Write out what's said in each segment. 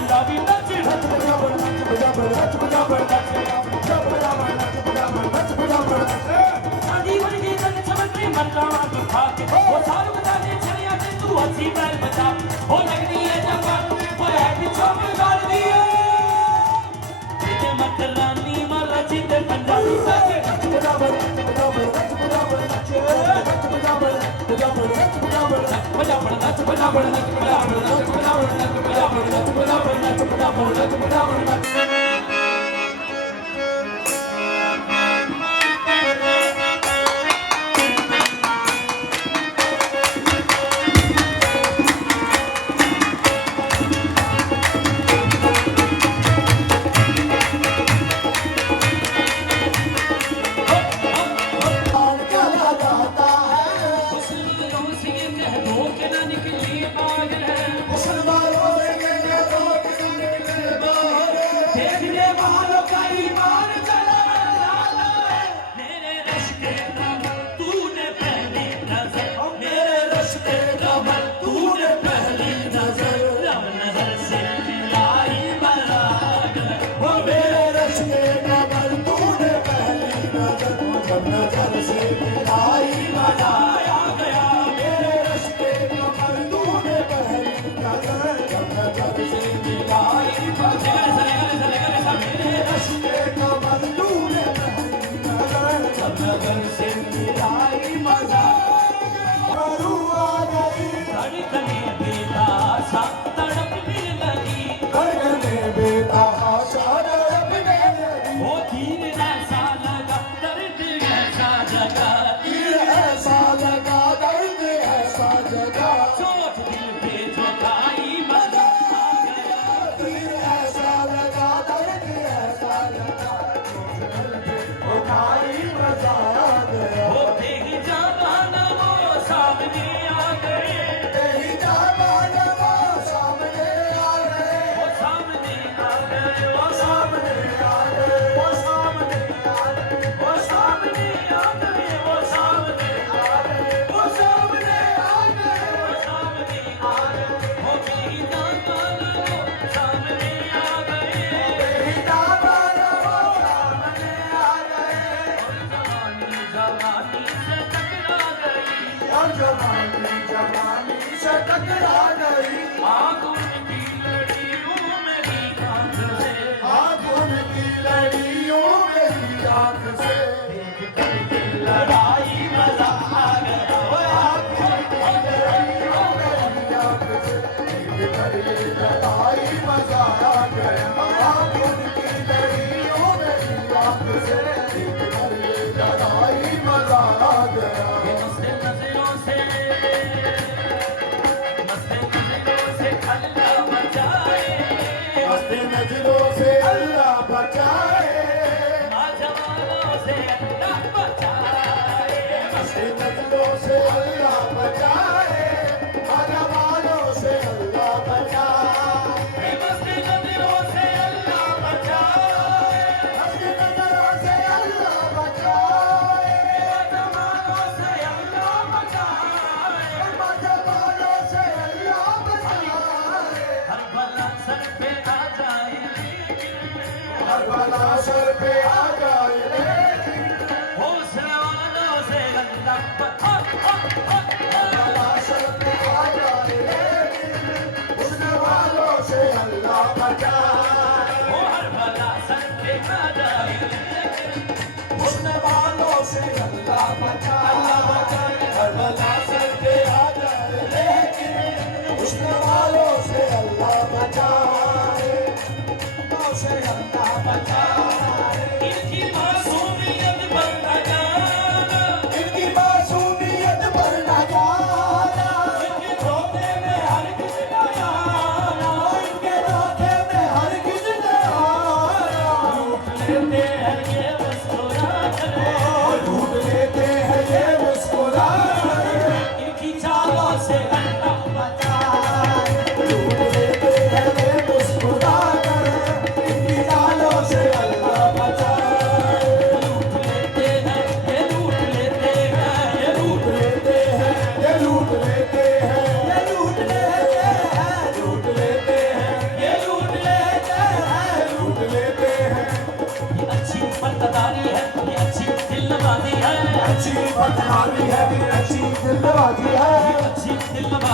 पंजाबी नच नच पंजाबी नच पंजाबी नच पंजाबी नच पंजाबी नच पंजाबी नच पंजाबी नच शादी वर्गी तन चमके मरना दुखा के वो सारू बता दे छड़िया ते तू हंसी पैर बचा हो लगदी है जब वो है पिछो में गाल दिए तेरे मतलानी माला जीते पंजाबी नच पंजाबी नच पंजाबी नच पंजाबी नच पंजाबी पंजाबी नच पंजाबी पंजाबी नच पंजाबी नच पंजाबी नच पंजाबी नच पंजाबी नच पंजाबी नच पंजाबी नच पंजाबी नच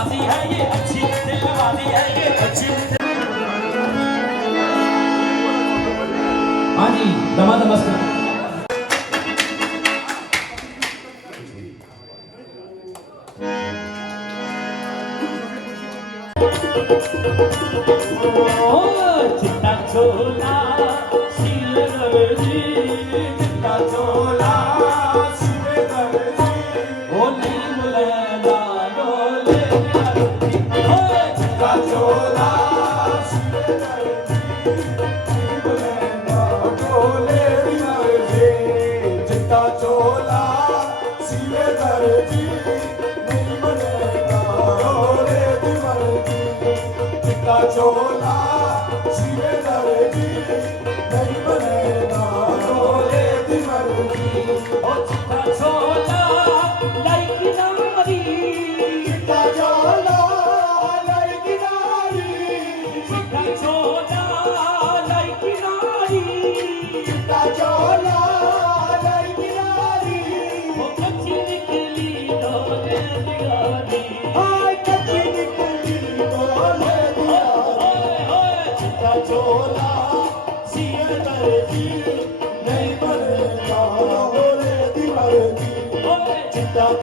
दिलबाजी है ये अच्छी दिलबाजी है ये अच्छी। हाँ जी दमा नमस्कार। चिट्टा चोला सिलवर जी चिट्टा चोला सिलवर जी ओ नहीं मुलैना डोले चिट्टा चोला सिलवर जी नहीं मुलैना डोले चिट्टा चोला सिलवर जी नहीं मुलैना डोले चिट्टा चोला सिलवर जी नहीं बनेगा डोले दी मर्जी ओ चिट्टा चोला लाइक नारी चिट्टा चोला लाइक नारी चिट्टा चोला लाइक नारी चिट्टा चोला लाइक नारी ओ कच्ची निकली डोले दी गाड़ी